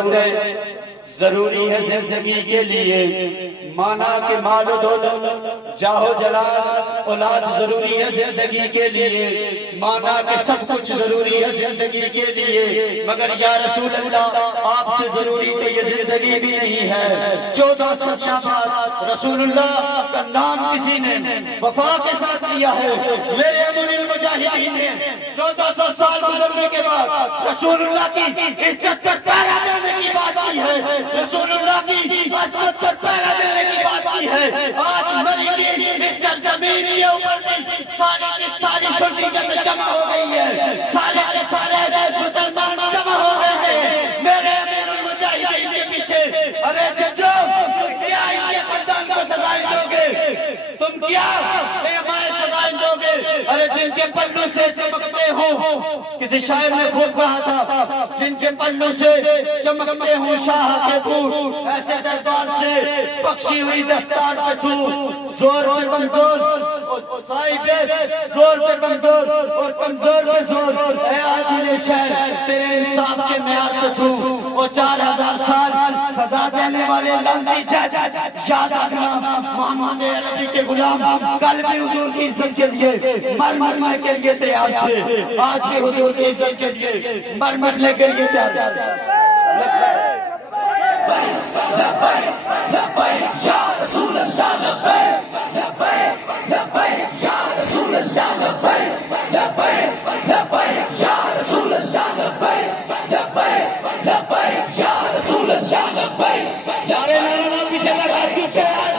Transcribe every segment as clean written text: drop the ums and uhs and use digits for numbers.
ضرورت ضروری ہے زندگی کے لیے، مانا کہ مال و دولت جاہ و جلال اولاد ضروری ہے زندگی کے لیے، مانا کہ سب کچھ ضروری ہے زندگی کے لیے، مگر یا رسول اللہ آپ سے ضروری تو یہ زندگی بھی نہیں ہے۔ 1400 سال بعد رسول اللہ کا نام کسی نے وفا کے ساتھ لیا ہے، میرے امیر المجاہدین نے 1400 سال گزرنے کے بعد رسول اللہ کی عزت پر پہرا دینے کی بات کی ہے، رسول اللہ کی عظمت پر پہرا دینے کی بات کی ہے۔ آج مری کی اس زمین کے اوپر بھی ساری کی ساری سلطنت جمع ہو گئی ہے، سارے کے سارے مسلمان جمع ہو گئے ہیں میرے امیر المجاہدین کے پیچھے۔ ارے ججو کیا یہ خاندان کو سزائیں دو گے؟ تم کیا ہمیں سزائیں دو گے؟ ارے جن کے پلو سے چمکتے ہوں، کسی شاعر نے خوب کہا تھا، جن کے پلو سے چمکتے ہوں شاہ کے پھول، ایسے دربار سے بخشی ہوئی دستار پہ تو زور پر کمزور، صاحب زور پر کمزور اور کمزور پر زور، اے عادل شہر تیرے انصاف کے معیار پہ تو وہ 4000 سال سزا دینے والے لعنتی جج یاد رکھنا، محمد عربی کے غلام کل بھی حضور کی عزت کے لیے مرنے کے لیے تیار تھے، آج بھی حضور کی عزت کے لیے مرنے کے لیے تیار تھے۔ لبیک لبیک یا رسول اللہ، لبیک لبیک لبیک یا رسول اللہ، لبیک لبیک لبیک یا رسول اللہ، لبیک لبیک لبیک یا رسول اللہ، لبیک۔ یارے نانا پیچھے لگا چکے ہیں،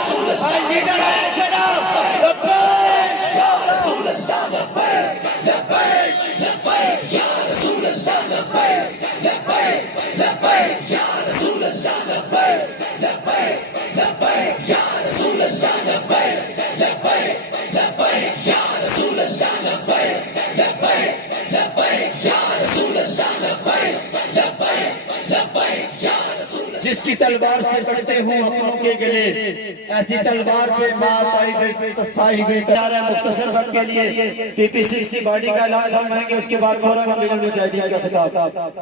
آئی لیڈر ہے جناب، لبیک یا رسول اللہ، لبیک لبیک لبیک یا رسول اللہ، لبیک لبیک لبیک یا رسول اللہ، لبیک لبیک لبیک یا رسول اللہ، لبیک لبیک لبیک یا رسول اللہ، لبیک لبیک لبیک یا رسول اللہ، لبیک لبیک لبیک یا رسول اللہ۔ جس کی تلوار سے بڑھتے ہوں اپنوں کے گلے، ایسی تلوار پہ بات آئی گئی تو صاحب اقرار ہے۔ مختصر وقت کے لیے پی پی سی باڈی کا اعلان فرمائیں گے، اس کے بعد فوراً امیر المجاہدین کا خطاب۔